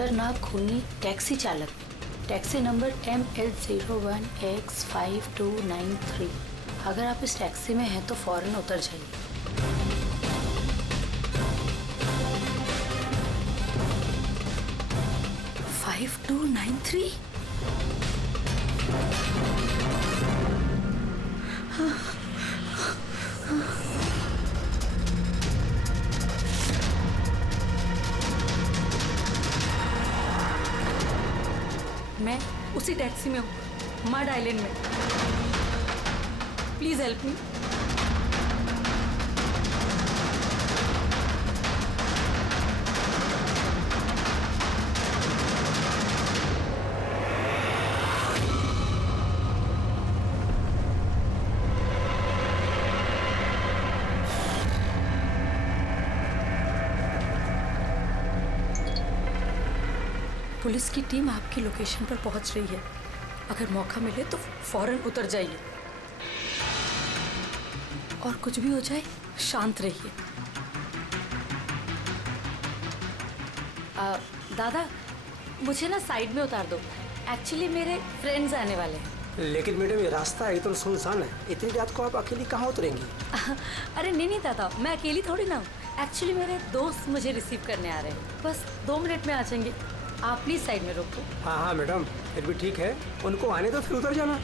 खतरनाक खूनी टैक्सी चालक, टैक्सी नंबर ML01X5293। अगर आप इस टैक्सी में हैं तो फौरन उतर जाइए। फाइव 293। मैं उसी टैक्सी में हूँ, मड आइलैंड में। Please help me. पुलिस की टीम आपकी लोकेशन पर पहुंच रही है। अगर मौका मिले तो फौरन उतर जाइए और कुछ भी हो जाए शांत रहिए। दादा, मुझे ना साइड में उतार दो। एक्चुअली मेरे फ्रेंड्स आने वाले हैं। लेकिन मैडम ये रास्ता एकदम सुनसान है, इतनी रात को आप अकेली कहाँ उतरेंगी? अरे नहीं दादा, मैं अकेली थोड़ी ना हूँ। एक्चुअली मेरे दोस्त मुझे रिसीव करने आ रहे हैं, बस 2 मिनट में आ जाएंगे। आप प्लीज साइड में रोको। हाँ मैडम, फिर भी ठीक है, उनको आने दो फिर उतर जाना।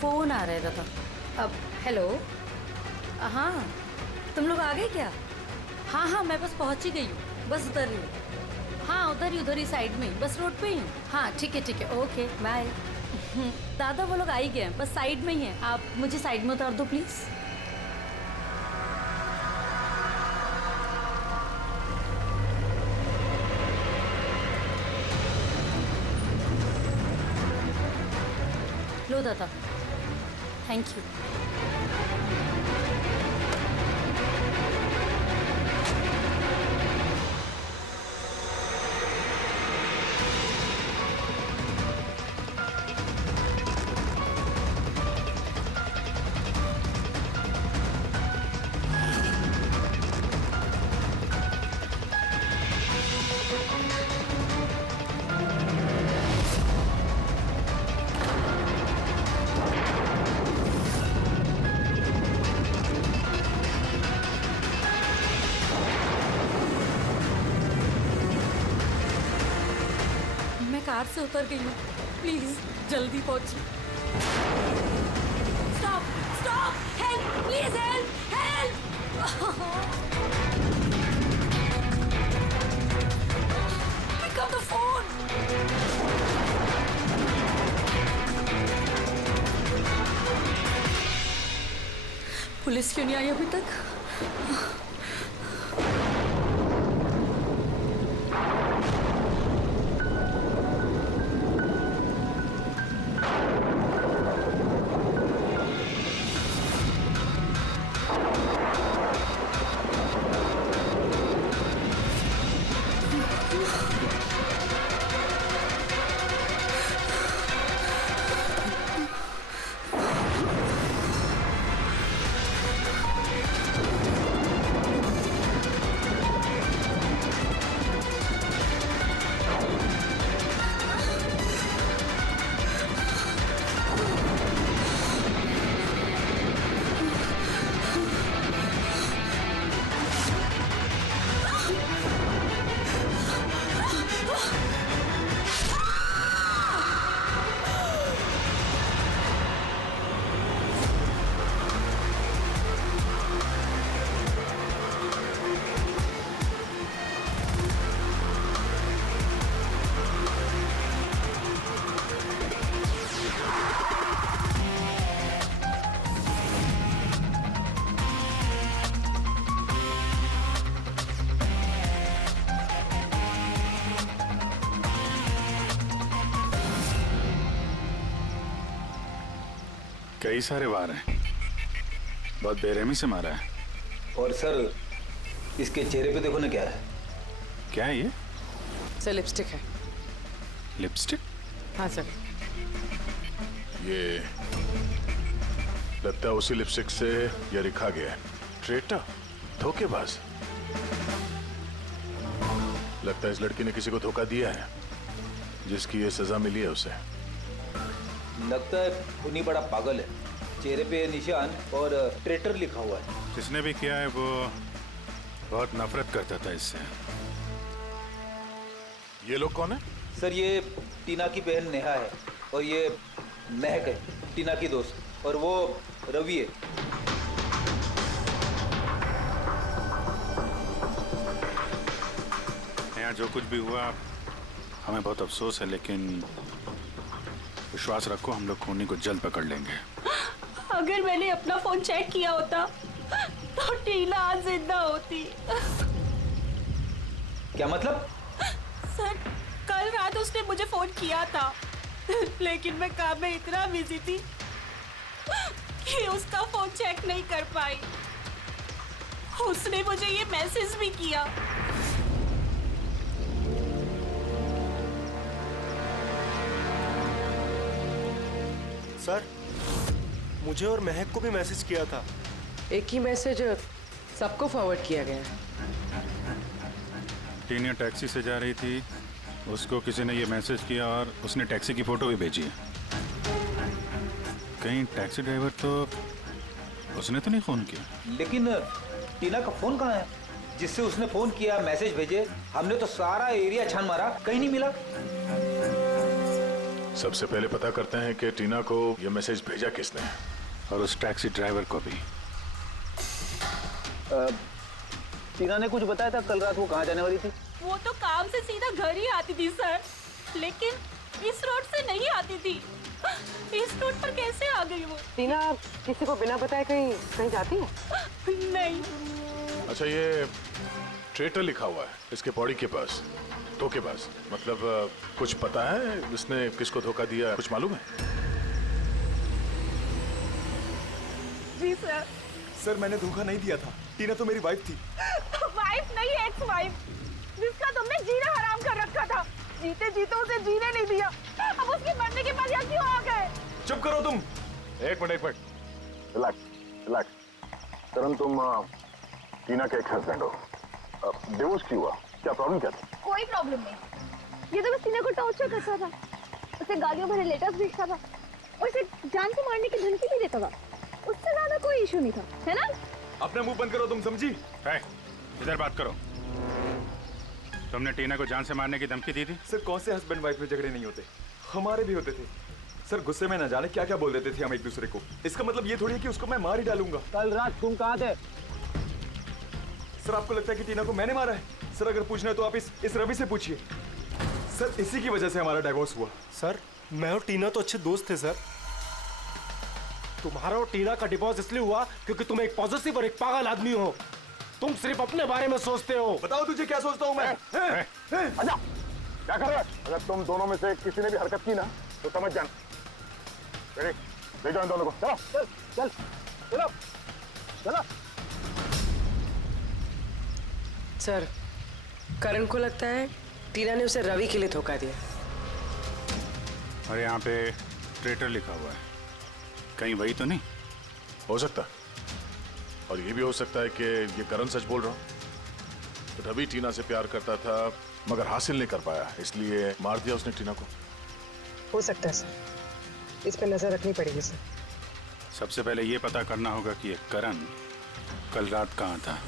फोन आ रहा है दादा। अब हेलो, हाँ तुम लोग आ गए क्या? हाँ मैं बस पहुंच ही गई हूँ, बस उधर ही हूँ। हाँ उधर ही साइड में ही, बस रोड पे ही हूँ। हाँ ठीक है ओके बाय। दादा वो लोग आ ही गए हैं, बस साइड में ही हैं। आप मुझे साइड में उतार दो प्लीज। लो दादा, थैंक यू। कार से उतर गई हूँ, प्लीज जल्दी पहुंचिए। Stop help, please help. Pick up the phone. Police क्यों नहीं आई अभी तक? कई सारे वार हैं, बहुत बेरहमी से मारा है। और सर इसके चेहरे पे देखो ना क्या है। क्या है ये? सर लिपस्टिक है। लिपस्टिक? हाँ सर। ये लगता है उसी लिपस्टिक से ये लिखा गया है, ट्रेटर, धोखेबाज। लगता है इस लड़की ने किसी को धोखा दिया है, जिसकी ये सजा मिली है उसे। लगता है खूनी बड़ा पागल है। चेहरे पे निशान और ट्रेटर लिखा हुआ है। जिसने भी किया है वो बहुत नफरत करता था इससे। ये लोग कौन है? सर ये टीना की बहन नेहा है और ये महक है, टीना की दोस्त, और वो रवि है। यहाँ जो कुछ भी हुआ हमें बहुत अफसोस है, लेकिन विश्वास रखो हम लोग खूनी को जल्द पकड़ लेंगे। अगर मैंने अपना फोन चेक किया होता तो टीना आज जिंदा होती। क्या मतलब? सर कल रात उसने मुझे फोन किया था, लेकिन मैं काम में इतना बिजी थी कि उसका फोन चेक नहीं कर पाई। उसने मुझे ये मैसेज भी किया। सर, मुझे और महक को भी मैसेज किया था। एक ही मैसेज सबको फॉरवर्ड किया गया है। टीनिया टैक्सी से जा रही थी, उसको किसी ने ये मैसेज किया और उसने टैक्सी की फोटो भी भेजी है। कहीं टैक्सी ड्राइवर तो उसने तो नहीं फोन किया? लेकिन टीना का फोन कहाँ है जिससे उसने फोन किया, मैसेज भेजे? हमने तो सारा एरिया छान मारा, कहीं नहीं मिला। सबसे पहले पता करते हैं कि टीना को ये मैसेज भेजा किसने, और उस टैक्सी ड्राइवर को भी। टीना ने कुछ बताया था कल रात वो कहाँ जाने वाली थी? वो तो काम से सीधा घर ही आती थी सर, लेकिन इस रोड से नहीं आती थी। इस रोड पर कैसे आ गई वो? टीना किसी को बिना बताए कहीं कहीं जाती है? नहीं। अच्छा, ये ट्रेटर लिखा हुआ है इसके बॉडी के पास, धोखेबाज। मतलब कुछ पता है इसने किसको धोखा दिया, कुछ मालूम है? जी सर। सर मैंने धोखा नहीं दिया था, टीना तो मेरी वाइफ थी। वाइफ नहीं, एक्स वाइफ, जिसका तुमने जीना हराम कर रखा था। जीते जीते उसे जीने नहीं दिया, अब उसके मरने के बाद यहाँ क्यों आ गए? चुप करो तुम। एक मिनट रिलैक्स। करण, तुम टीना के एक्स हस्बैंड हो। डिवोर्स क्यों हुआ? क्या प्रॉब्लम क्या थी? कोई प्रॉब्लम नहीं, ये तो बस टीना को टॉर्चर करता था, उसे गालियों भरे लेटर्स भेजता था और उसे जान से मारने की धमकी भी देता था। उससे ज्यादा कोई इशू नहीं था, है ना? अपना मुंह बंद करो तुम, समझी? इधर बात करो। तुमने टीना को जान से मारने की धमकी दी थी? सर कौन से हस्बैंड वाइफ में झगड़े नहीं होते, हमारे भी होते थे। सर गुस्से में न जाने क्या क्या बोल देते थे हम एक दूसरे को। इसका मतलब ये थोड़ी है कि उसको मैं मार ही डालूंगा। कल रात तुम कहाँ थे? सर आपको लगता है कि टीना को मैंने मारा है? सर अगर पूछना है तो आप इस रवि से पूछिए। सर इसी की वजह से हमारा डिवोर्स हुआ। सर, मैं और टीना तो अच्छे दोस्त थे सर। तुम्हारा और टीना का डिवोर्स इसलिए हुआ क्योंकि तुम एक पॉजिटिव और एक पागल आदमी हो। तुम सिर्फ अपने बारे में सोचते हो। बताओ तुझे क्या सोचता हूँ मैं? अच्छा, क्या कर रहे हो? अगर तुम दोनों में से किसी ने भी हरकत की ना तो समझ जाना। ले जाओ इन दोनों को। चलो। सर करण को लगता है टीना ने उसे रवि के लिए धोखा दिया। और यहाँ पे ट्रेटर लिखा हुआ है, कहीं वही तो नहीं? हो सकता, और ये भी हो सकता है कि ये करण सच बोल रहा हूँ। रवि टीना से प्यार करता था मगर हासिल नहीं कर पाया, इसलिए मार दिया उसने टीना को। हो सकता है सर, इस पे नजर रखनी पड़ेगी सर। सबसे पहले ये पता करना होगा कि ये करण कल रात कहाँ था।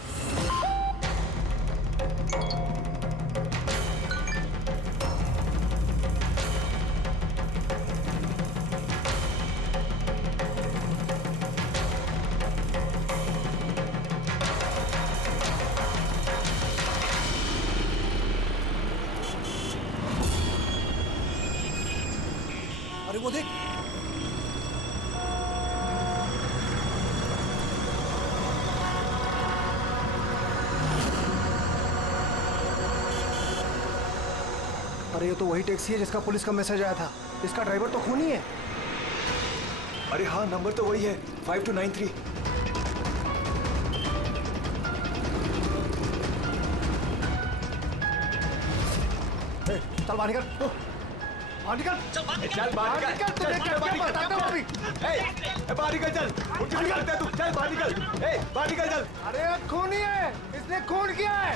अरे वो देख, अरे ये तो वही टैक्सी है जिसका पुलिस का मैसेज आया था। इसका ड्राइवर तो खूनी है। अरे हाँ, नंबर तो वही है, 5293। चल बाहर निकल, बाहर निकल, चल बाहर निकल, तुझे क्या बताता हूँ अभी। बाहर निकल, चल उठ के निकलते हैं तू, चल बाहर निकल, बाहर निकल चल। अरे खून ही है, इसने खून किया है।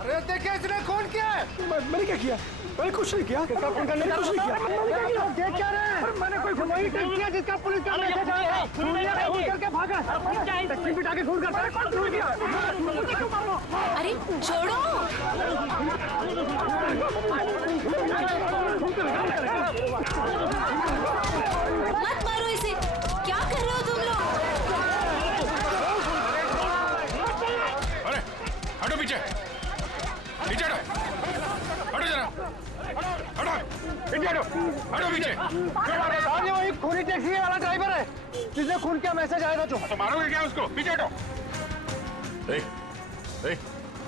अरे देखिए इसने खून किया है। मैंने क्या किया? मैंने कुछ नहीं किया। किसका खून करने का? कुछ नहीं किया। देख क्या रहे हैं? मैंने कोई खून नहीं किया जिसका पुलिस का मैसेज आया। खून करके भागा, टैक्सी बिठा के खून करता है। कौन खून किया? अरे छोड़ो। मत मारो इसे, क्या कर रहे हो तुम लोग? अरे हटो पीछे, पीछे हटो, हटो जरा, हटो, पीछे हटो, हटो पीछे। अरे वो एक खूनी टैक्सी वाला ड्राइवर है जिसने खून किया मैसेज आया था। जो तो मारोगे क्या उसको? पीछे हटो।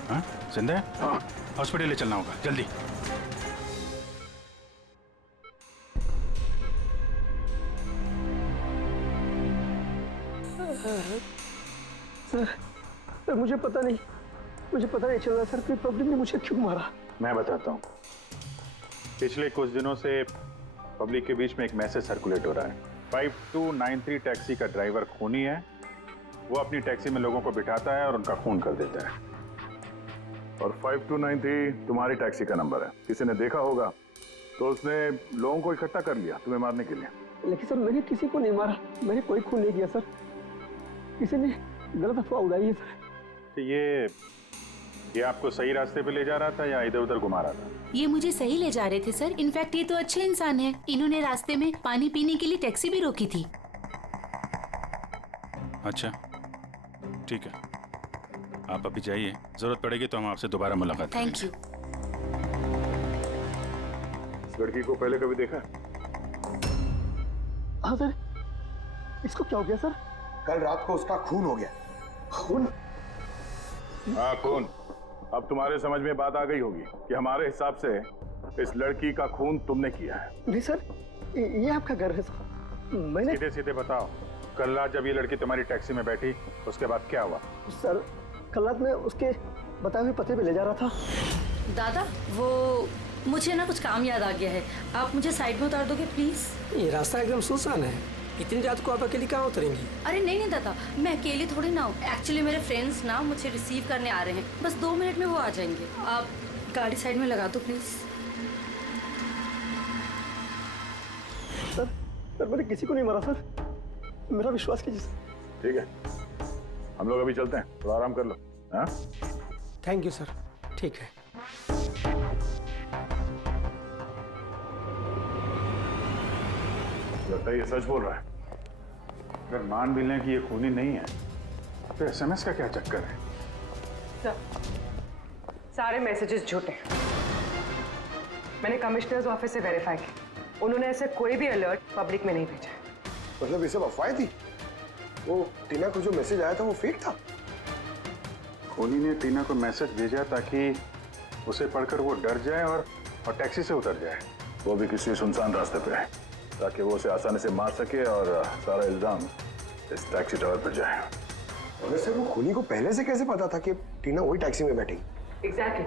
हाँ जिंदा है? हॉस्पिटल ले चलना होगा जल्दी। सर मुझे पता नहीं चल रहा सर कि पब्लिक ने मुझे क्यों मारा। मैं बताता हूँ। पिछले कुछ दिनों से पब्लिक के बीच में एक मैसेज सर्कुलेट हो रहा है। 5293 टैक्सी का ड्राइवर खूनी है। वो अपनी टैक्सी में लोगों को बिठाता है और उनका खून कर देता है। और 5293 तुम्हारी टैक्सी का नंबर है। किसी ने देखा होगा तो उसने लोगों को इकट्ठा कर लिया तुम्हें मारने के लिए। लेकिन सर मैंने किसी को नहीं मारा, मैंने कोई खून नहीं किया सर। किसी ने गलत अफवाह उड़ाई है सर। तो ये आपको सही रास्ते पे ले जा रहा था या इधर उधर घुमा रहा था? ये मुझे सही ले जा रहे थे सर। इनफैक्ट ये तो अच्छे इंसान हैं। इन्होंने रास्ते में पानी पीने के लिए टैक्सी भी रोकी थी। अच्छा ठीक है, आप अभी जाइए, जरूरत पड़ेगी तो हम आपसे दोबारा मुलाकात थैंक करेंगे। यू। इस लड़की को पहले कभी देखा? हाँ सर, इसको क्या हो गया सर? कल रात को उसका खून हो गया। खून? हाँ खून। अब तुम्हारे समझ में बात आ गई होगी कि हमारे हिसाब से इस लड़की का खून तुमने किया है। नहीं सर, ये आपका घर है सर। मैंने सीधे सीधे बताओ, कल रात जब ये लड़की तुम्हारी टैक्सी में बैठी उसके बाद क्या हुआ? सर कल रात में उसके बताए हुए पते पे ले जा रहा था। दादा वो मुझे ना कुछ काम याद आ गया है, आप मुझे साइड में उतार दोगे प्लीज? ये रास्ता एकदम सुनसान है, इतनी रात को आप अकेली कहाँ उतरेंगी? अरे नहीं दादा, मैं अकेली थोड़ी ना हूँ। एक्चुअली मेरे फ्रेंड्स ना मुझे रिसीव करने आ रहे हैं, बस 2 मिनट में वो आ जाएंगे। आप गाड़ी साइड में लगा दो प्लीज। सर मैंने किसी को नहीं मारा सर, मेरा विश्वास कीजिए सर। ठीक है, हम लोग अभी चलते हैं, थोड़ा आराम कर लो। हाँ थैंक यू सर, ठीक है। लगता है ये सच बोल रहा है। अगर मान भी लें कि ये खूनी नहीं है तो एसएमएस का क्या चक्कर है? सारे मैसेजेस झूठे हैं। मैंने कमिश्नर्स ऑफिस से वेरीफाई किया, उन्होंने ऐसे कोई भी अलर्ट पब्लिक में नहीं भेजा। मतलब ये सब अफवाहें थी? वो टीना को जो मैसेज आया था वो फेक था? खूनी ने टीना को मैसेज भेजा ताकि उसे पढ़कर वो डर जाए और टैक्सी से उतर जाए। वो भी किसी सुनसान रास्ते पे है ताकि वो उसे आसानी से मार सके और सारा इल्जाम इस टैक्सी ड्राइवर पर जाए। वैसे वो खूनी को पहले से कैसे पता था कि टीना वही टैक्सी में बैठेगी? एग्जैक्टली,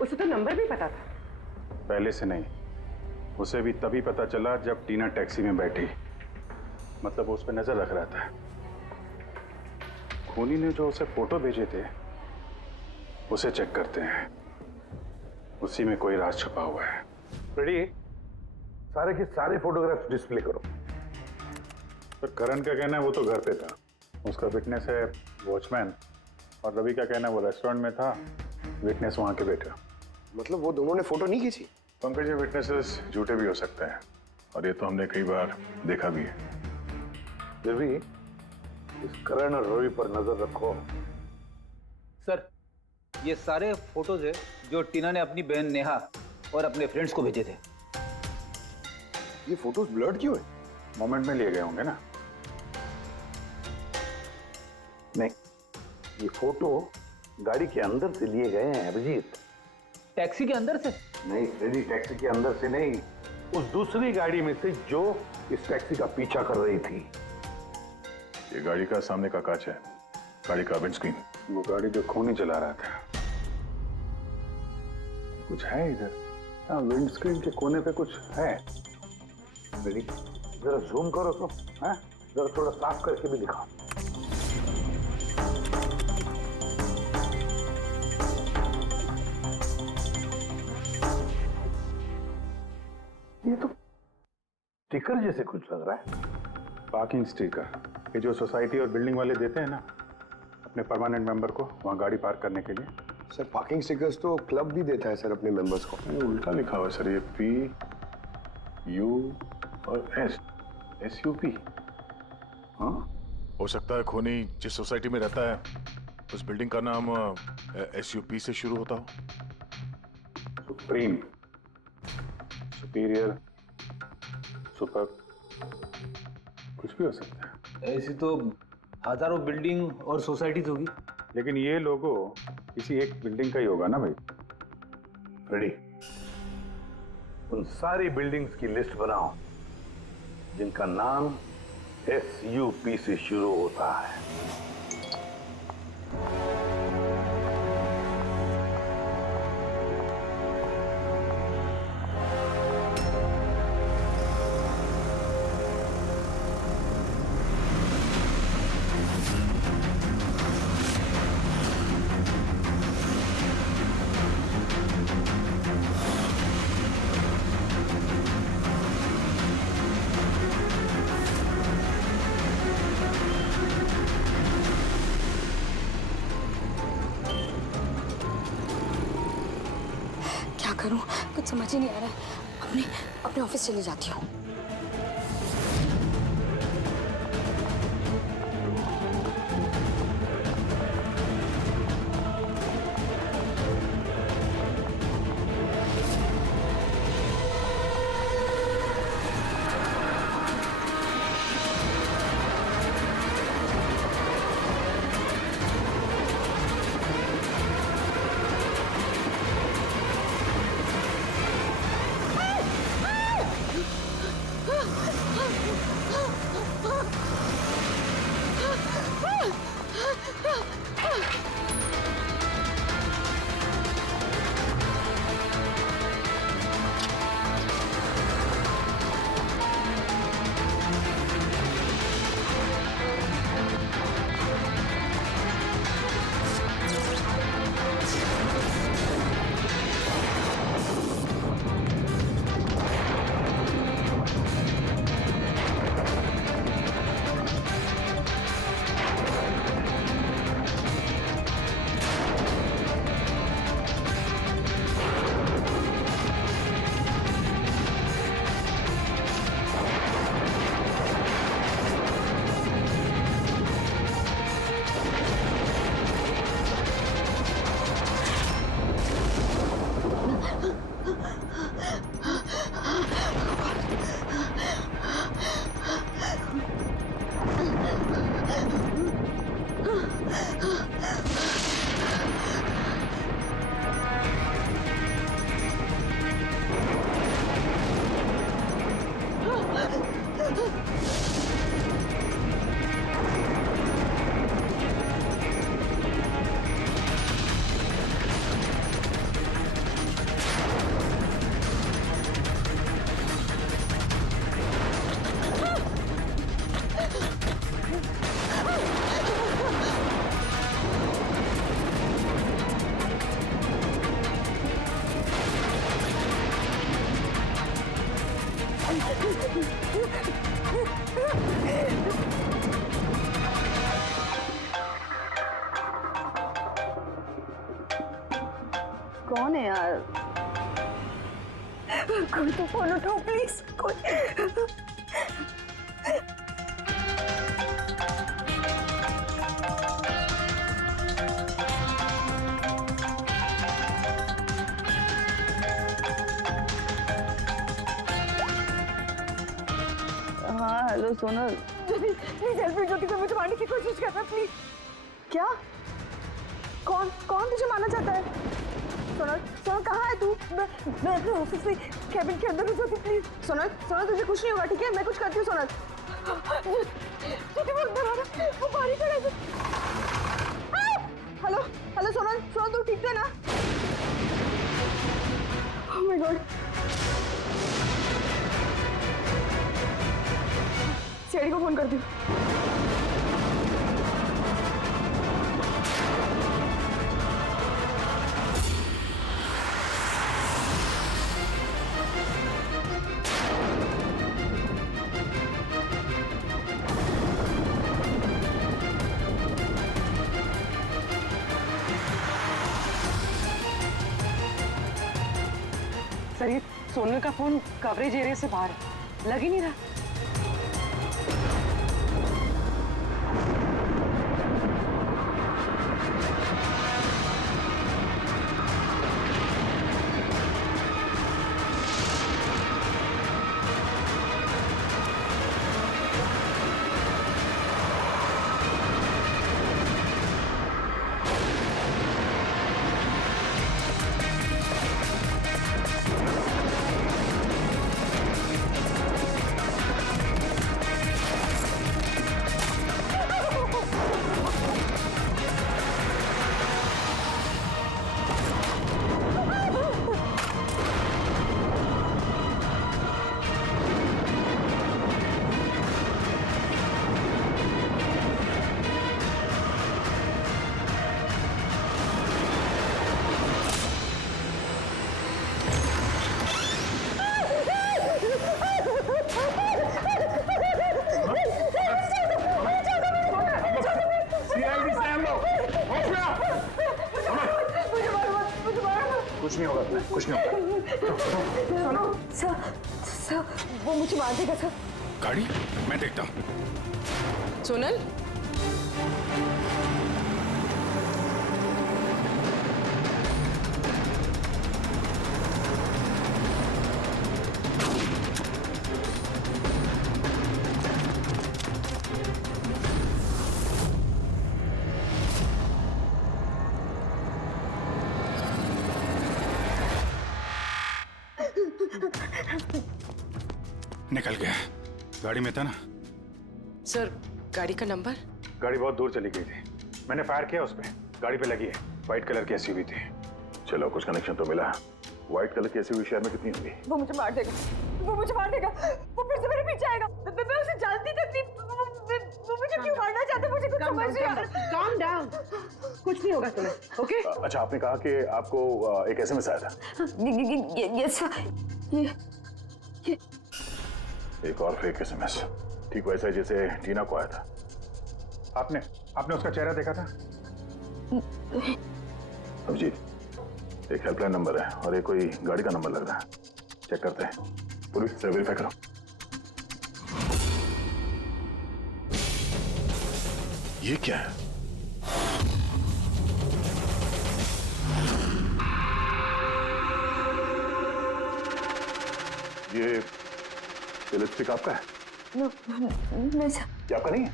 उसे तो नंबर भी पता था। पहले से नहीं, उसे भी तभी पता चला जब टीना टैक्सी में बैठी। मतलब वो उस पर नजर रख रहा था। खूनी ने जो उसे फोटो भेजे थे उसे चेक करते हैं, उसी में कोई राज छुपा हुआ है। रेडी? सारे के सारे फोटोग्राफ्स डिस्प्ले करो। पर करण का कहना है वो तो घर पे था, उसका विटनेस है वॉचमैन, और रवि का कहना है वो रेस्टोरेंट में था, विटनेस वहां के बैठा। मतलब वो दोनों ने फोटो नहीं खींची? पंकज, ये विटनेसेस झूठे भी हो सकते हैं और ये तो हमने कई बार देखा भी है। फिर भी इस करण और रवि पर नजर रखो। सर ये सारे फोटोज है जो टीना ने अपनी बहन नेहा और अपने फ्रेंड्स को भेजे थे। ये फोटोज ब्लर्ड क्यों है? मोमेंट में लिए गए होंगे ना। नहीं, ये फोटो गाड़ी के अंदर से लिए गए हैं अभिजीत। टैक्सी के अंदर से? नहीं रेडी, टैक्सी के अंदर से नहीं, उस दूसरी गाड़ी में से जो इस टैक्सी का पीछा कर रही थी। ये गाड़ी का सामने का कांच है, गाड़ी का विंडस्क्रीन। वो गाड़ी जो खूनी चला रहा था। कुछ है इधर? हाँ, विंडस्क्रीन के कोने पे कुछ है। रेडी, जरा जूम करो तो, हैं? जरा थोड़ा साफ करके भी दिखाओ। ये तो स्टिकर जैसे कुछ लग रहा है। पार्किंग स्टिकर, ये जो सोसाइटी और बिल्डिंग वाले देते हैं ना अपने परमानेंट मेंबर को वहाँ गाड़ी पार्क करने के लिए। सर पार्किंग स्टिकर्स तो क्लब भी देता है सर अपने मेंबर्स को। ये उल्टा लिखा हुआ है सर, ये पी यू और एस SUP। हाँ, हो सकता है खोनी जिस सोसाइटी में रहता है उस बिल्डिंग का नाम SUP से शुरू होता हो। सुप्रीम, सुपीरियर, सुपर, कुछ भी हो सकता है। ऐसी तो हजारों बिल्डिंग और सोसाइटीज होगी, लेकिन ये लोगो किसी एक बिल्डिंग का ही होगा ना भाई। रेडी, उन सारी बिल्डिंग्स की लिस्ट बनाओ जिनका नाम SUP से शुरू होता है। क्या करूं, कुछ समझ ही नहीं आ रहा है। अपने ऑफिस चली जाती हूँ। कौन है यार? कोई तो फोन उठाओ प्लीज। कोई हाँ hello Sonal, please help me. Jyoti को मुझे मारने की कोशिश कर रहा है, प्लीज। क्या? कौन कौन तुझे मारना चाहता है? सोनल, सोनल कहाँ है तू? मैं अपने ऑफिस में कैबिन के अंदर हूँ। ज्योति प्लीज। सोनल, सोनल तुझे कुछ नहीं होगा, ठीक है? मैं कुछ करती हूँ। सोनल, ज्योति बहुत डरा रहा है, वो बारी कर ऐसे। हेलो हेलो सोनल, सोनल तू ठीक है ना? My God. सीआईडी को फोन कर दी। सर ये सोनल का फोन कवरेज एरिया से बाहर है, लग ही नहीं रहा। कुछ नहीं होगा तुम्हें, कुछ नहीं होगा। सर सर वो मुझे मार देगा सर। गाड़ी मैं देखता हूँ। सोनल निकल गया। गाड़ी में था ना? सर गाड़ी का नंबर? गाड़ी बहुत दूर चली गई थी, मैंने फायर किया उस पे, गाड़ी पे लगी है। व्हाइट कलर की एसयूवी थी। चलो कुछ कनेक्शन तो मिला। व्हाइट कलर की एसयूवी शहर में कितनी होगी? वो मुझे मार देगा, वो मुझे मार देगा, वो फिर से मेरे पीछे आएगा। मैं उसे जानती तक नहीं, वो मुझे क्यों मारना चाहता, मुझे कुछ समझ नहीं आ रहा। काम डाउन, कुछ नहीं होगा तुम्हें, ओके? अच्छा आपने कहा कि आपको एक एसएमएस आया था। Yes sir. ये एक और फेक एसएमएस, ठीक वैसा ही जैसे टीना को आया था। आपने उसका चेहरा देखा था? अभिजीत एक हेल्पलाइन नंबर है और ये कोई गाड़ी का नंबर लग रहा है, चेक करते हैं। पूरी से वेरीफाई करो। ये क्या है? ये लिपस्टिक आपका है? नहीं सर। ये आपका नहीं है?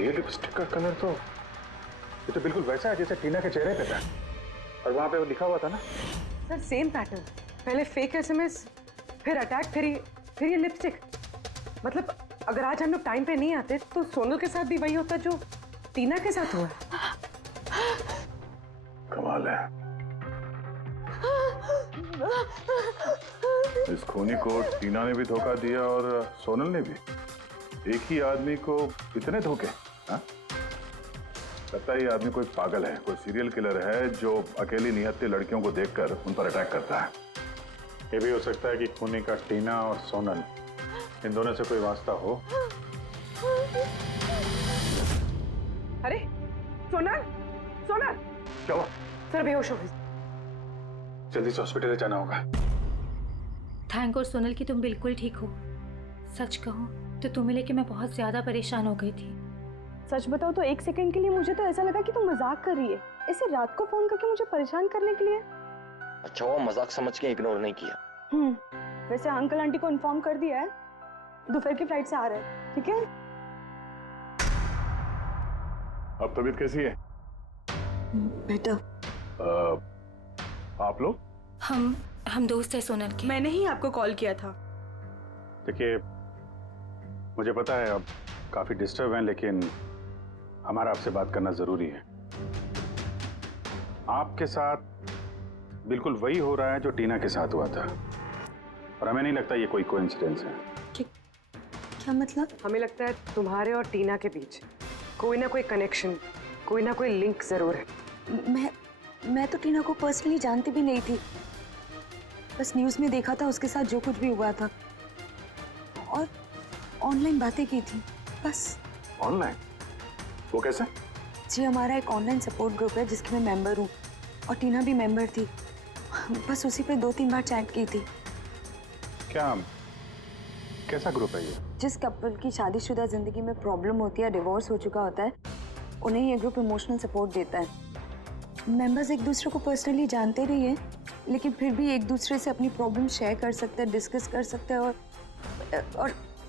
ये लिपस्टिक का कलर तो ये तो बिल्कुल वैसा है जैसे टीना के चेहरे पे था, और वहां पे वो लिखा हुआ था ना। सर सेम पैटर्न, पहले फेक एसएमएस, फिर अटैक, फिर ये लिपस्टिक। मतलब अगर आज हम लोग टाइम पे नहीं आते तो सोनल के साथ भी वही होता जो टीना के साथ हुआ। कमाल है, इस खूनी को टीना ने भी धोखा दिया और सोनल ने भी। एक ही आदमी को इतने धोखे? हाँ? लगता है ये आदमी कोई पागल है, कोई सीरियल किलर है जो अकेली निहत्थे लड़कियों को देखकर उन पर अटैक करता है। ये भी हो सकता है कि खूनी का टीना और सोनल, इन दोनों से कोई वास्ता हो। अरे सोनल, सोनल क्या हुआ? सर बेहोश हो गई। जल्दी से हॉस्पिटल ले जाना होगा। थैंक गॉड सोनल कि तुम बिल्कुल ठीक हो। सच कहूँ तो तुम्हें लेके मैं बहुत ज्यादा परेशान हो गई थी। सच बताओ तो एक सेकंड के लिए मुझे तो ऐसा लगा कि तुम मजाक कर रही है, इसे रात को फोन करके मुझे परेशान करने के लिए। अच्छा वो मजाक समझ के इग्नोर नहीं किया। वैसे अंकल आंटी को इन्फॉर्म कर दिया है, दोपहर की फ्लाइट से आ रहे हैं, ठीक है? अब तबीयत कैसी है? बेटा आप लोग? हम दोस्त है सोनल के। मैंने ही आपको कॉल किया था। देखिए मुझे पता है अब काफी डिस्टर्ब हैं, लेकिन हमारा आपसे बात करना जरूरी है। आपके साथ बिल्कुल वही हो रहा है जो टीना के साथ हुआ था, और हमें नहीं लगता ये कोई कोइंसिडेंस है। क्या मतलब? हमें लगता है तुम्हारे और टीना के बीच कोई ना कोई कनेक्शन, कोई ना कोई लिंक जरूर है। मैं तो टीना को पर्सनली जानती भी नहीं थी, बस न्यूज़ में देखा था उसके साथ जो कुछ भी हुआ था और ऑनलाइन बातें की थी बस। ऑनलाइन? वो कैसे? जी, हमारा एक ऑनलाइन सपोर्ट ग्रुप है जिसकी मैं मेंबर हूँ और टीना भी मेंबर थी। बस उसी पे 2-3 बार चैट की थी। क्या, कैसा ग्रुप है ये? जिस कपल की शादीशुदा जिंदगी में प्रॉब्लम होती है, डिवोर्स हो चुका होता है, उन्हें ये ग्रुप इमोशनल सपोर्ट देता है। मेंबर्स एक दूसरे को पर्सनली जानते नहीं है, लेकिन फिर भी एक दूसरे से अपनी प्रॉब्लम शेयर कर सकते हैं, डिस्कस कर सकते हैं और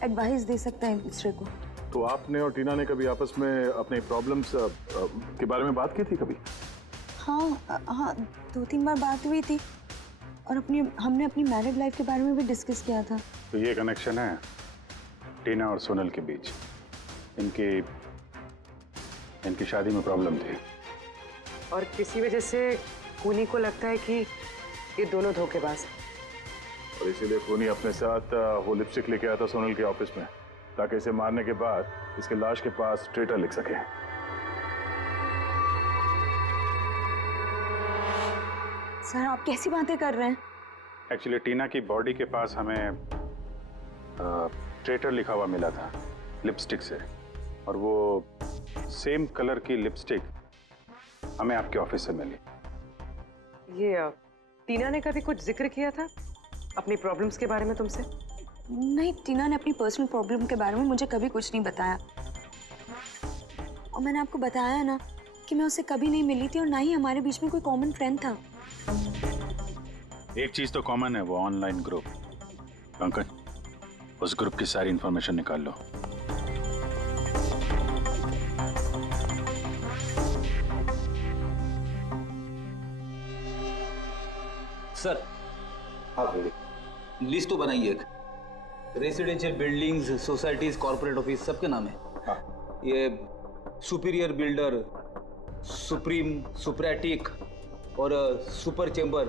एडवाइस दे सकते हैं एक दूसरे को। तो आपने और टीना ने कभी आपस में अपने प्रॉब्लम्स के बारे में बात की थी कभी? हाँ, 2-3 बार बात हुई थी और हमने अपनी मैरिड लाइफ के बारे में भी डिस्कस किया था। तो ये कनेक्शन है टीना और सोनल के बीच। इनकी शादी में प्रॉब्लम थी और किसी वजह से खूनी को लगता है कि ये दोनों धोखेबाज हैं। और इसीलिए खूनी अपने साथ वो लिपस्टिक लेके आया था सोनल के ऑफिस में, ताकि इसे मारने के बाद इसके लाश के पास ट्रेटर लिख सके। सर, आप कैसी बातें कर रहे हैं? एक्चुअली टीना की बॉडी के पास हमें ट्रेटर लिखा हुआ मिला था लिपस्टिक से, और वो सेम कलर की लिपस्टिक हमें आपके ऑफिस से मिली। ये टीना ने कभी कुछ जिक्र किया था अपनी प्रॉब्लम्स के बारे में तुमसे? नहीं, टीना ने अपनी पर्सनल प्रॉब्लम के बारे में मुझे कभी कुछ नहीं बताया। और मैंने आपको बताया ना कि मैं उससे कभी नहीं मिली थी और ना ही हमारे बीच में कोई कॉमन फ्रेंड था। एक चीज तो कॉमन है, वो ऑनलाइन ग्रुप। पंकज, उस ग्रुप की सारी इंफॉर्मेशन निकाल लो। सर, हाँ लिस्ट तो बनाइए। एक residential buildings, societies, corporate office सबके नाम है। हाँ। ये सुपीरियर बिल्डर, सुप्रीम, सुप्रेटिक और सुपर चेंबर,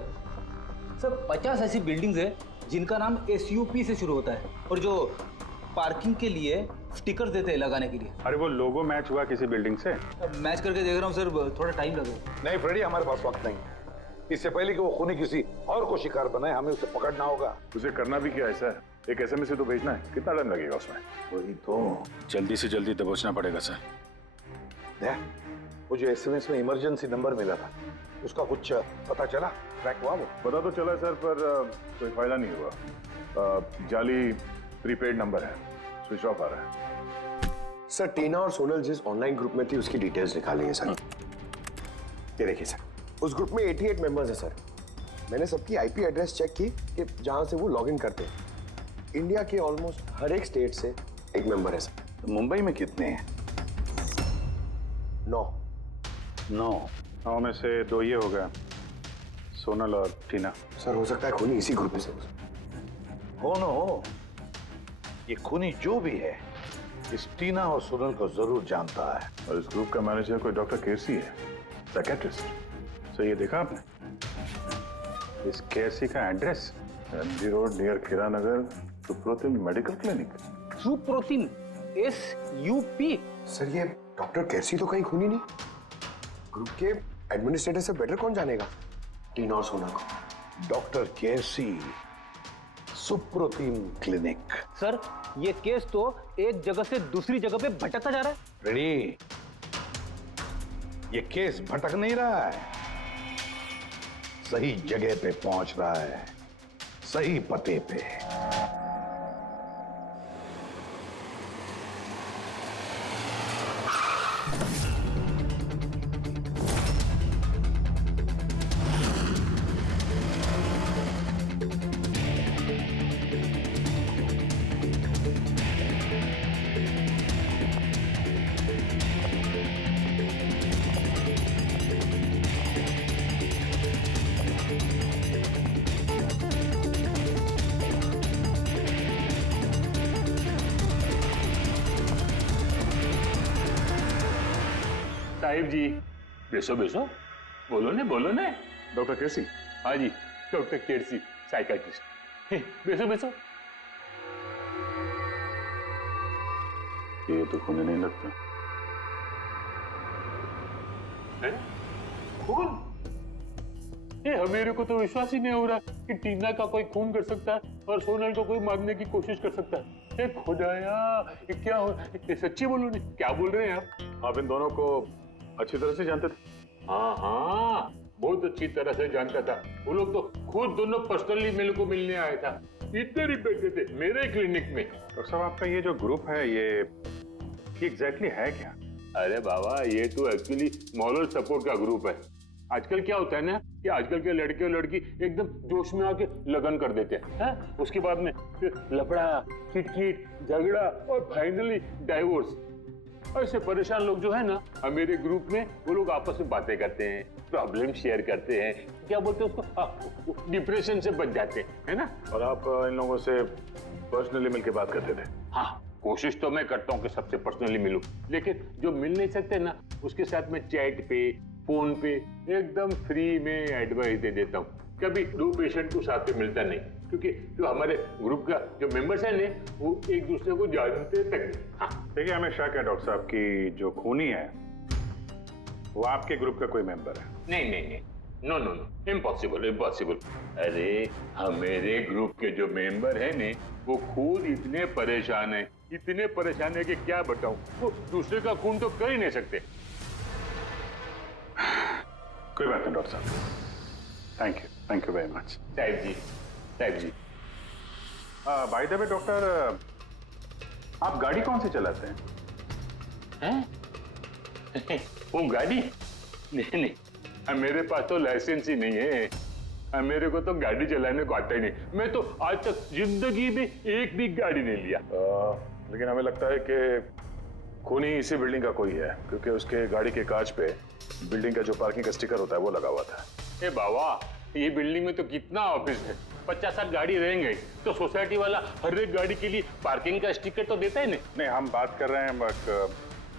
सब 50 ऐसी बिल्डिंग्स है जिनका नाम SUP से शुरू होता है, और जो पार्किंग के लिए स्टिकर देते हैं लगाने के लिए। अरे वो लोगो मैच हुआ किसी बिल्डिंग से? मैच करके देख रहा हूँ सर, थोड़ा टाइम लगेगा। नहीं फ्रेडी, हमारे पास वक्त नहीं। इससे पहले कि वो खूनी किसी और को शिकार बनाए, हमें उसे पकड़ना होगा। उसे करना भी क्या ऐसा है? एक SMS से तो भेजना है, कितना टाइम लगेगा उसमें? वही तो, जल्दी से जल्दी दबोचना पड़ेगा सर। वो जो SMS में इमरजेंसी नंबर मिला था, उसका कुछ पता चला? ट्रैक हुआ वो? पता तो चला सर, पर कोई फायदा नहीं हुआ। जाली प्रीपेड नंबर है, स्विच ऑफ आ रहा है। सर, टीना और सोनल जिस ऑनलाइन ग्रुप में थी उसकी डिटेल्स निकाली है सर। ये देखिए सर, उस ग्रुप में 88 मेंबर्स हैं सर। मैंने सबकी IP एड्रेस चेक की कि जहां से वो लॉगिन करते हैं। इंडिया के ऑलमोस्ट हर एक स्टेट से एक मेंबर है सर। तो मुंबई में कितने हैं? 9 में से 2 ये हो गया, सोनल और टीना। सर, हो सकता है खूनी इसी ग्रुप में से हो न हो, ये खूनी जो भी है इस टीना और सोनल को जरूर जानता है। और इस ग्रुप का मैनेजर कोई डॉक्टर केसी है, साइकियाट्रिस्ट। सो ये देखा आपने इस केसी का एड्रेस? MG रोड नियर खीरा नगर, Suprotim medical clinic. Suprotim, SUP? Sir, ये डॉक्टर केसी तो कहीं खूनी नहीं। ग्रुप के एडमिनिस्ट्रेटर से बेटर कौन जानेगा टीना और सोनल को? डॉक्टर केसी, सुप्रोतिम क्लिनिक। सर, ये केस तो एक जगह से दूसरी जगह पे भटकता जा रहा है। रेडी, ये केस भटक नहीं रहा है, सही जगह पे पहुंच रहा है, सही पते पे। साहिब जी, बेसो बेसो। बोलो ना। डॉक्टर केसी? हाँ जी, डॉक्टर केसी, साइकाट्रिस्ट। बैसो बैसो। ये तो खून नहीं लगता। खून? ये मेरे को तो विश्वास ही नहीं हो रहा कि टीना का कोई खून कर सकता है और सोनल को कोई मारने की कोशिश कर सकता है। ये खुदाया, ये क्या हो? ये सच्ची बोलो नहीं, क्या बोल रहे हैं आप? आप इन दोनों को अच्छी तरह से जानते थे? हाँ हाँ, बहुत अच्छी तरह से जानता था। वो लोग तो खुद दोनों पर्सनली मेरे को मिलने आए था। इतने ही बैठे थे मेरे क्लिनिक में। डॉक्टर साहब, आपका ये जो ग्रुप है ये एग्जैक्टली है क्या? अरे बाबा, ये तो एक्चुअली मॉरल सपोर्ट का ग्रुप है। आजकल क्या होता है ना कि आजकल के लड़के और लड़की एकदम जोश में आके लगन कर देते हैं, उसके बाद में फिर लफड़ा, किटकिट, झगड़ा और फाइनली डाइवोर्स। ऐसे परेशान लोग जो है ना, मेरे ग्रुप में वो लोग आपस में बातें करते हैं, प्रॉब्लम शेयर करते हैं, क्या बोलते हैं उसको, डिप्रेशन से बच जाते हैं, है ना। और आप इन लोगों से पर्सनली मिलकर बात करते थे? हाँ, कोशिश तो मैं करता हूँ कि सबसे पर्सनली मिलूं, लेकिन जो मिल नहीं सकते ना, उसके साथ में चैट पे, फोन पे एकदम फ्री में एडवाइस दे देता हूँ। कभी दो पेशेंट को साथ में मिलता नहीं, क्योंकि जो हमारे ग्रुप का जो मेंबर्स है ना, वो एक दूसरे को जानते तक नहीं। हाँ, देखिए, हमें शक है डॉक्टर साहब की जो खूनी है वो आपके ग्रुप का कोई मेंबर है। नहीं नहीं नहीं, no no no, impossible impossible. अरे हमारे ग्रुप के जो मेंबर है ने, वो खुद इतने परेशान है कि क्या बताऊं। वो दूसरे का खून तो कर ही नहीं सकते। कोई बात नहीं डॉक्टर साहब, थैंक यू वेरी मच। साहिब जी। बाय द वे डॉक्टर, आप गाड़ी कौन सी चलाते हैं? वो गाड़ी? नहीं, मेरे पास तो लाइसेंस ही नहीं है। मेरे को तो गाड़ी चलाने को आता ही नहीं। मैं तो आज तक जिंदगी में एक भी गाड़ी नहीं लिया। लेकिन हमें लगता है कि खूनी इसी बिल्डिंग का कोई है, क्योंकि उसके गाड़ी के कांच पे बिल्डिंग का जो पार्किंग का स्टिकर होता है वो लगा हुआ था। ए बाबा, ये बिल्डिंग में तो कितना ऑफिस है, 50-60 गाड़ी रहेंगे, तो सोसाइटी वाला हर एक गाड़ी के लिए पार्किंग का स्टिकर तो देता है नहीं, हम बात कर रहे हैं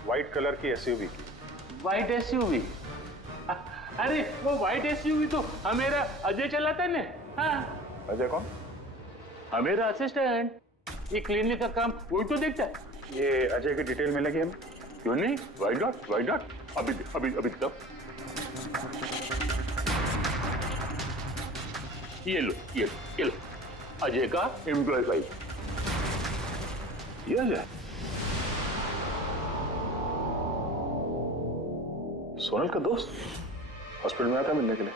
व्हाइट कलर की एसयूवी की। White SUV? अरे वो व्हाइट एसयूवी तो हमेरा अजय चलाता है ना। हाँ। अजय कौन? हमेरा असिस्टेंट, ये क्लिनिक का काम वही तो देखता है। ये अजय की डिटेल मिलेगी हमें? क्यों नहीं, वाई नॉट। अभी तक ये लो अजय का एम्प्लॉय फाइल। ये अजय सोनल का दोस्त हॉस्पिटल में आता मिलने के लिए।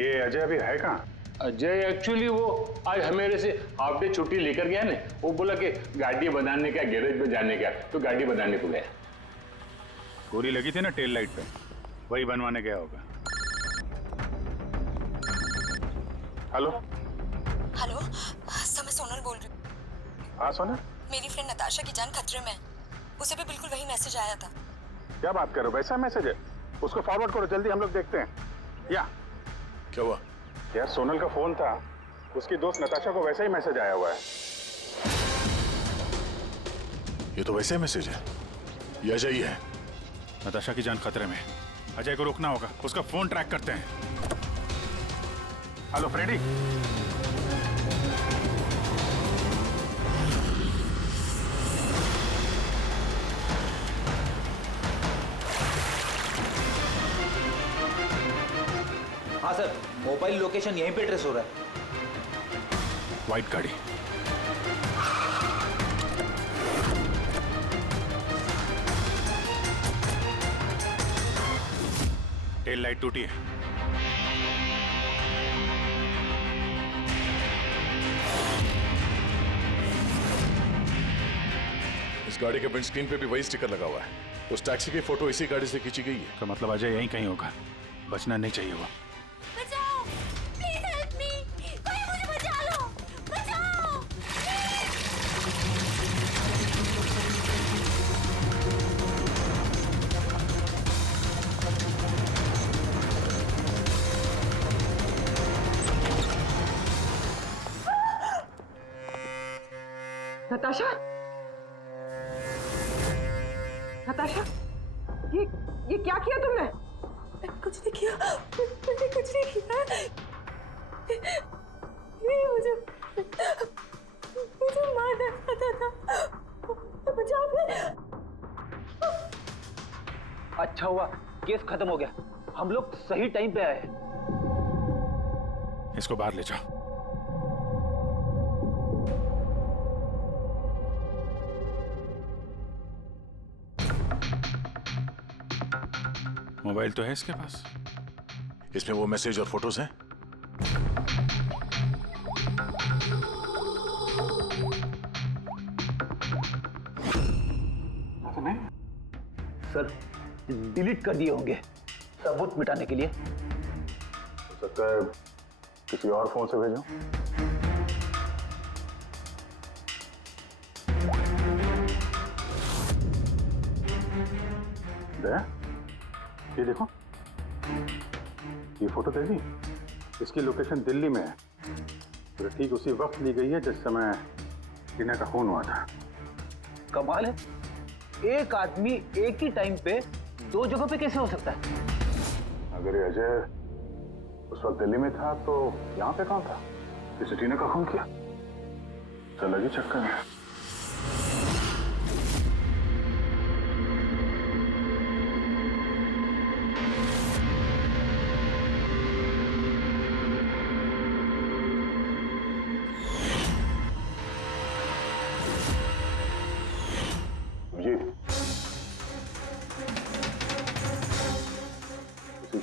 ये अजय अभी है कहाँ? अजय एक्चुअली वो आज मेरे से हाफ डे छुट्टी लेकर गया ना। वो बोला कि गाड़ी बनाने का, गैरेज में जाने का, तो गाड़ी बनाने को गया। गोली लगी थी ना टेल लाइट पे, वही बनवाने गया होगा। हेलो सर, मैं सोनल बोल रही हूँ। हाँ सोनल, मेरी फ्रेंड नताशा की जान खतरे में है। उसे भी बिल्कुल वही मैसेज आया था। क्या बात कर रहे हो? वैसा मैसेज है? उसको फॉरवर्ड करो जल्दी, हम लोग देखते हैं। या क्या हुआ? यार सोनल का फोन था, उसकी दोस्त नताशा को वैसा ही मैसेज आया हुआ है। ये तो वैसे मैसेज है, ये अजय ही है। नताशा की जान खतरे में, अजय को रोकना होगा, उसका फोन ट्रैक करते हैं। Hello Freddie. हाँ सर, मोबाइल लोकेशन यहीं पे ट्रेस हो रहा है। व्हाइट गाड़ी। टेल लाइट टूटी है। इस गाड़ी के विंडस्क्रीन पे भी वही स्टिकर लगा हुआ है। उस टैक्सी की फोटो इसी गाड़ी से खींची गई है। तो मतलब अजय यहीं कहीं होगा, बचना नहीं चाहिए वो। बचाओ, प्लीज हेल्प मी, कोई मुझे बचा लो, बचाओ। नताशा, ये क्या किया तुमने? कुछ नहीं किया, मैंने कुछ नहीं किया। ये मुझे मारना चाहता था। बचाओ। अच्छा हुआ केस खत्म हो गया, हम लोग सही टाइम पे आए। इसको बाहर ले जाओ। मोबाइल तो है इसके पास। इसमें वो मैसेज और फोटोज हैं। नहीं सर, डिलीट कर दिए होंगे सबूत मिटाने के लिए। हो सकता है किसी और फोन से भेजो। ये देखो, ये फोटो देखी, इसकी लोकेशन दिल्ली में है। तो ठीक उसी वक्त ली गई है जिस समय टीना का खून हुआ था। कमाल है, एक आदमी एक ही टाइम पे दो जगह पे कैसे हो सकता है? अगर ये अजय उस वक्त दिल्ली में था तो यहाँ पे कहाँ था? किसी टीना का खून किया? चल लगी चक्कर में।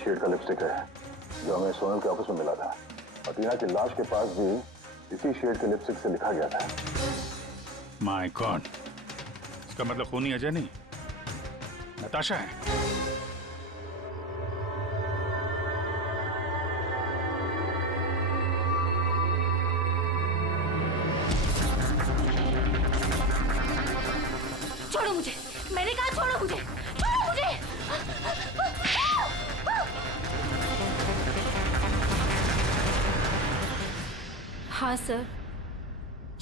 शेड का लिपस्टिक है जो हमें सोनल के ऑफिस में मिला था, और टीना की लाश के पास भी इसी शेड के लिपस्टिक से लिखा गया था। माय गॉड, इसका मतलब खूनी अजय नहीं, नताशा है। छोड़ो मुझे, मैंने कहा छोड़ो मुझे, छोड़ो मुझे। हाँ सर,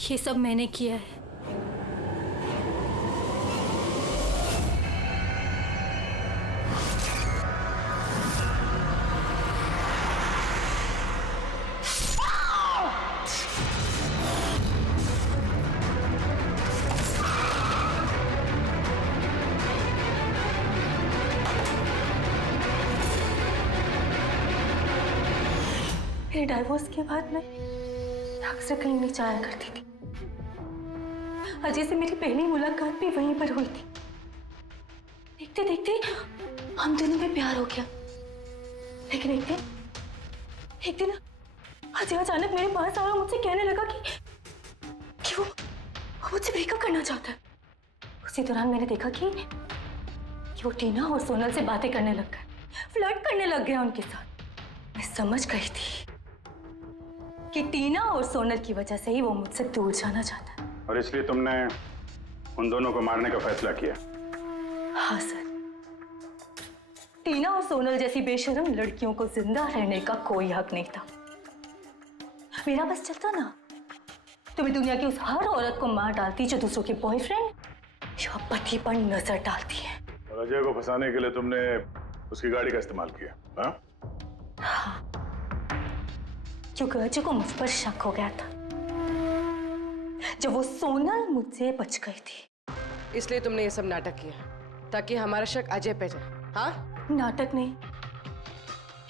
ये सब मैंने किया है। मेरे डाइवोर्स के बाद मैं अक्सर कहीं नहीं जाया करती थी। अजय से मेरी पहली मुलाकात भी वहीं पर हुई थी। देखते देखते हम दोनों में प्यार हो गया। लेकिन एक दिन अजय अचानक मेरे पास आया और मुझसे कहने लगा कि वो मुझसे ब्रेकअप करना चाहता है। उसी दौरान मैंने देखा कि वो टीना और सोनल से बातें करने लग गए, फ्लर्ट करने लग गया उनके साथ। मैं समझ गई थी कि टीना और सोनल की वजह से ही वो मुझसे दूर जाना चाहता है। और इसलिए तुमने उन दोनों को मारने का फैसला किया? हाँ सर, टीना और सोनल जैसी बेशर्म लड़कियों को जिंदा रहने का कोई हक नहीं था। मेरा बस चलता ना तो मैं दुनिया की उस हर औरत को मार डालती जो दूसरों के बॉयफ्रेंड या पति पर नजर डालती है। और अजय को फंसाने के लिए तुमने उसकी गाड़ी का इस्तेमाल किया? हाँ, क्योंकि अजय को मुझ पर शक हो गया था जब वो सोनल मुझसे बच गई थी। इसलिए तुमने ये सब नाटक किया ताकि हमारा शक अजय पे जाए? हाँ, नाटक नहीं,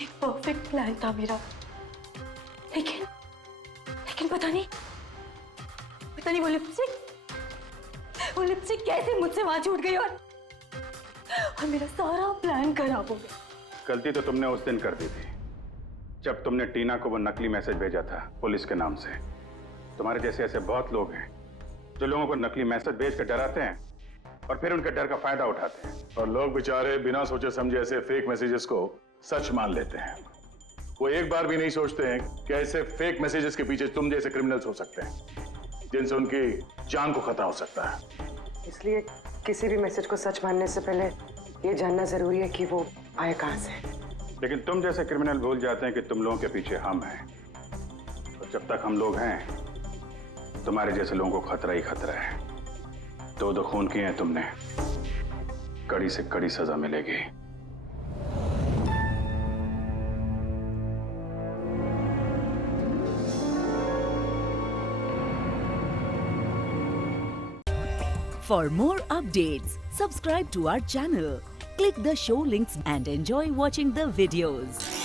एक परफेक्ट प्लान था मेरा। लेकिन पता नहीं वो लिपस्टिक कैसे मुझसे वहां छूट गई और मेरा सारा प्लान खराब हो गया। गलती तो तुमने उस दिन कर दी थी जब तुमने टीना को वो नकली मैसेज भेजा था पुलिस के नाम से। तुम्हारे जैसे ऐसे बहुत लोग हैं जो लोगों को नकली मैसेज भेज कर डराते हैं और फिर उनके डर का फायदा उठाते हैं। और लोग बेचारे बिना सोचे समझे ऐसे फेक मैसेजेस को सच मान लेते हैं। वो एक बार भी नहीं सोचते हैं कि ऐसे फेक मैसेजेस के पीछे तुम जैसे क्रिमिनल्स हो सकते हैं जिनसे उनकी जान को खतरा हो सकता है। इसलिए किसी भी मैसेज को सच मानने से पहले ये जानना जरूरी है कि वो आए कहां से। लेकिन तुम जैसे क्रिमिनल भूल जाते हैं कि तुम लोगों के पीछे हम हैं, और जब तक हम लोग हैं तुम्हारे जैसे लोगों को खतरा ही खतरा है। दो खून किए हैं तुमने, कड़ी से कड़ी सजा मिलेगी। For more updates, subscribe to our channel, click the show links and enjoy watching the videos.